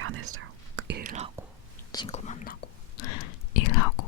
안 했어요. 그 일하고 친구 만나고 일하고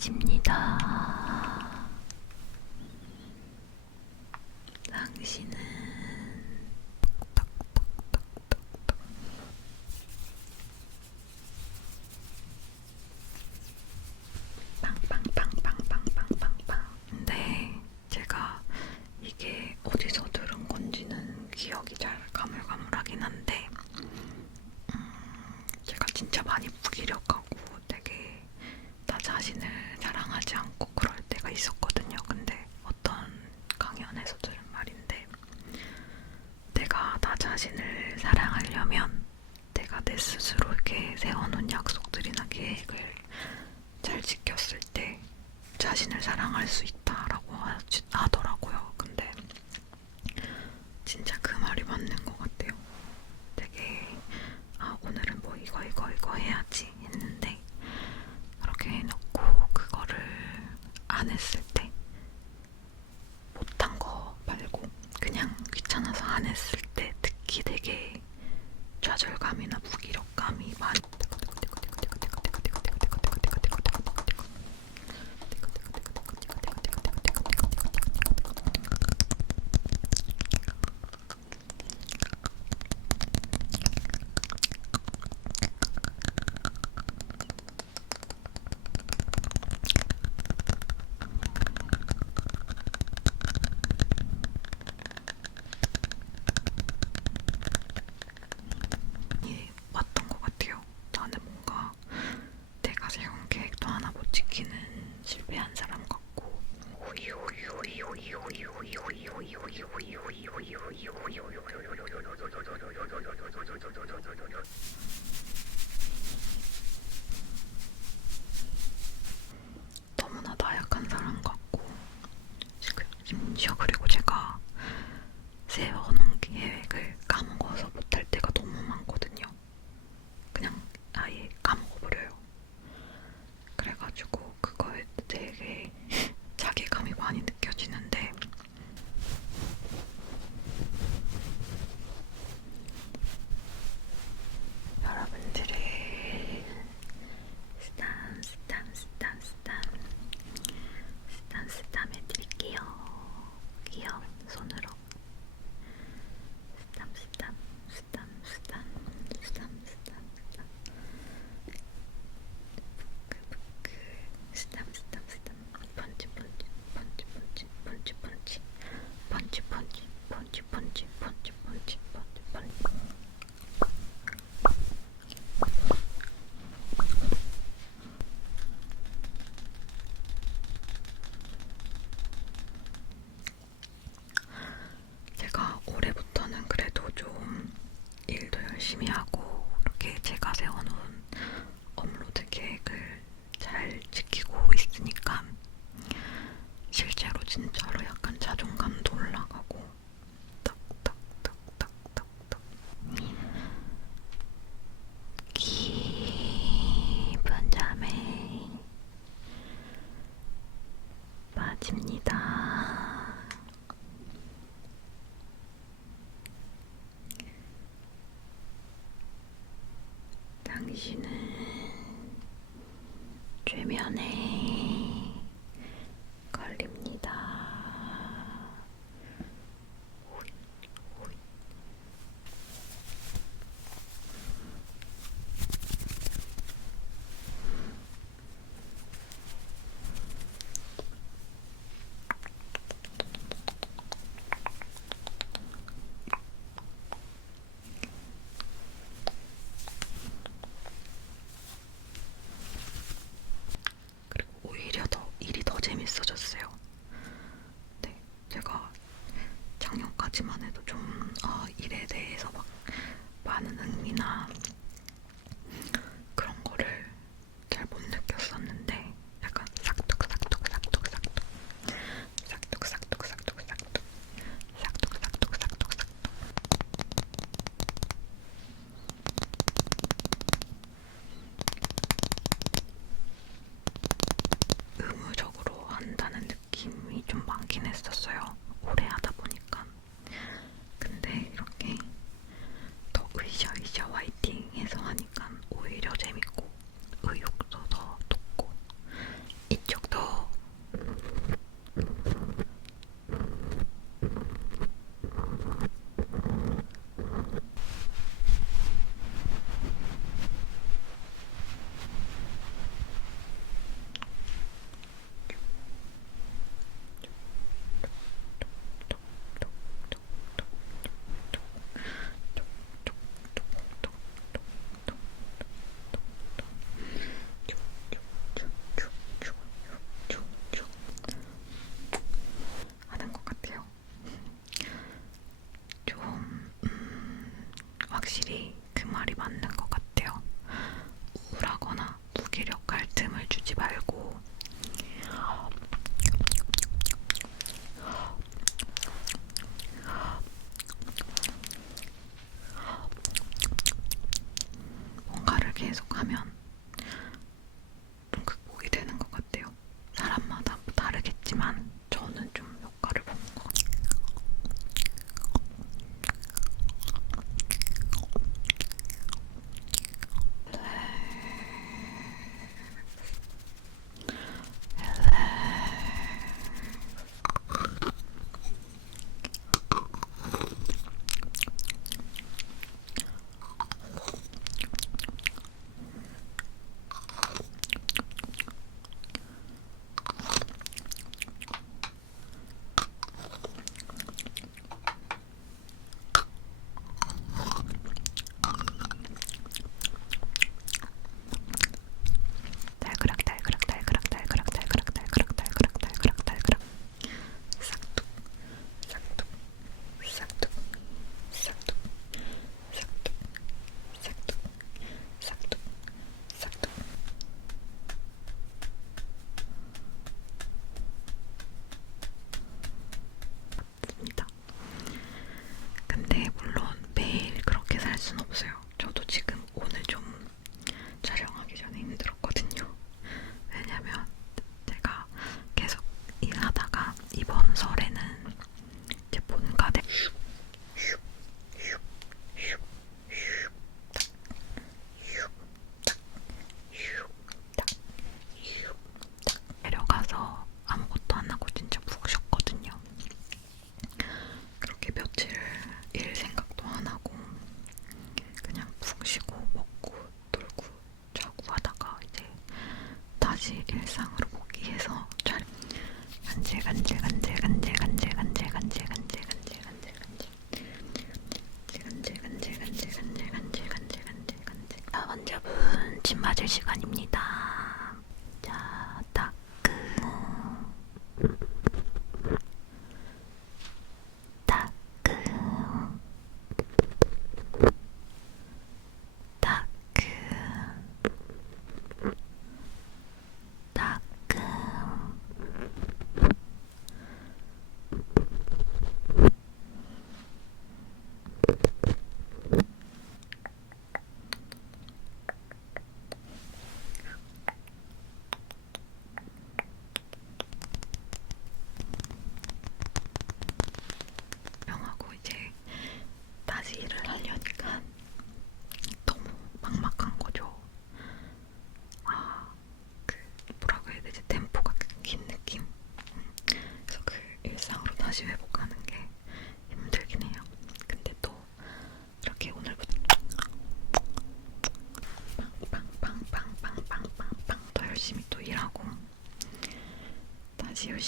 집니다. 당신은 자신을 사랑할 수 있다. 당신은 최면에 보세요. 아침 맞을 시간입니다.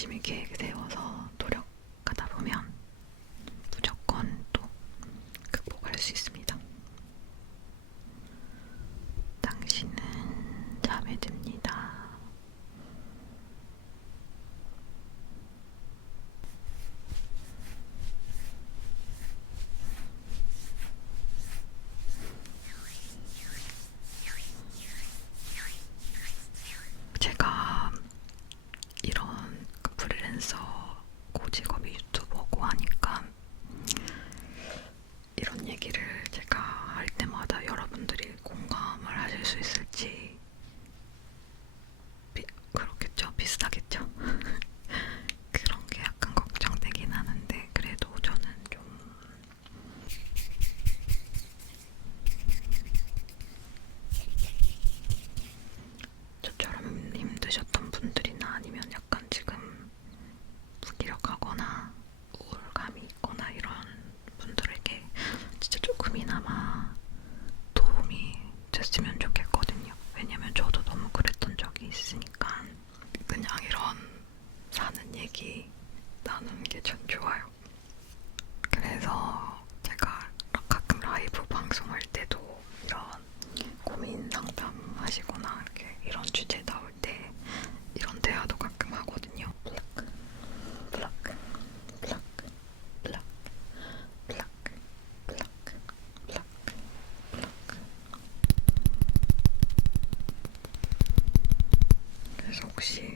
열심히 계획 세워서 혹시